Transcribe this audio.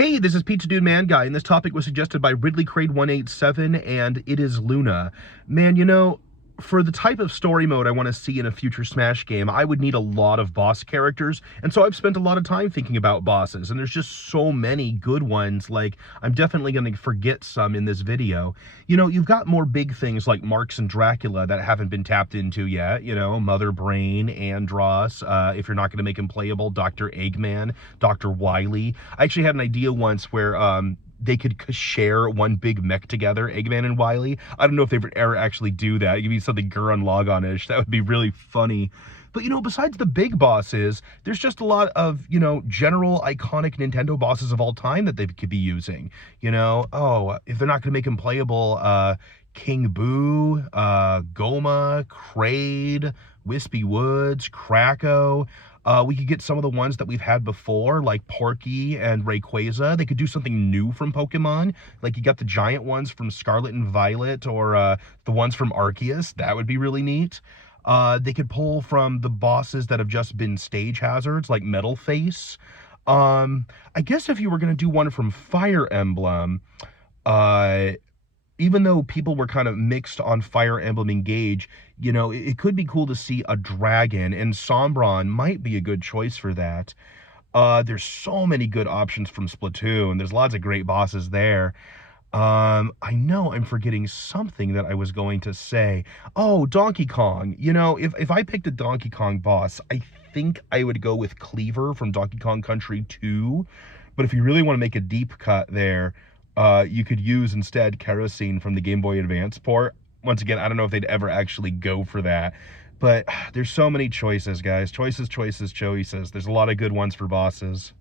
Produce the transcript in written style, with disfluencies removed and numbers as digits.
Hey, this is Pizza Dude Man Guy, and this topic was suggested by Ridley Crade 187, and it is Luna. Man, for the type of story mode I want to see in a future Smash game, I would need a lot of boss characters, and so I've spent a lot of time thinking about bosses, and there's just so many good ones, like, I'm definitely going to forget some in this video. You've got more big things like Marks and Dracula that haven't been tapped into yet, Mother Brain, Andross, if you're not going to make him playable, Dr. Eggman, Dr. Wily. I actually had an idea once where, they could share one big mech together, Eggman and Wily. I don't know if they would ever actually do that. It could be something Gurren Lagann-ish. That would be really funny. But, besides the big bosses, there's just a lot of, general iconic Nintendo bosses of all time that they could be using. If they're not going to make them playable, King Boo, Goma, Kraid, Wispy Woods, Kracko. We could get some of the ones that we've had before, like Porky and Rayquaza. They could do something new from Pokemon. Like, you got the giant ones from Scarlet and Violet, or the ones from Arceus. That would be really neat. They could pull from the bosses that have just been stage hazards, like Metal Face. I guess if you were going to do one from Fire Emblem, even though people were kind of mixed on Fire Emblem Engage, it could be cool to see a dragon, and Sombron might be a good choice for that. There's so many good options from Splatoon. There's lots of great bosses there. I know I'm forgetting something that I was going to say. Oh, Donkey Kong. If I picked a Donkey Kong boss, I think I would go with Cleaver from Donkey Kong Country 2. But if you really want to make a deep cut there, you could use instead Kerosene from the Game Boy Advance port. Once again, I don't know if they'd ever actually go for that. But there's so many choices, guys. Choices. There's a lot of good ones for bosses.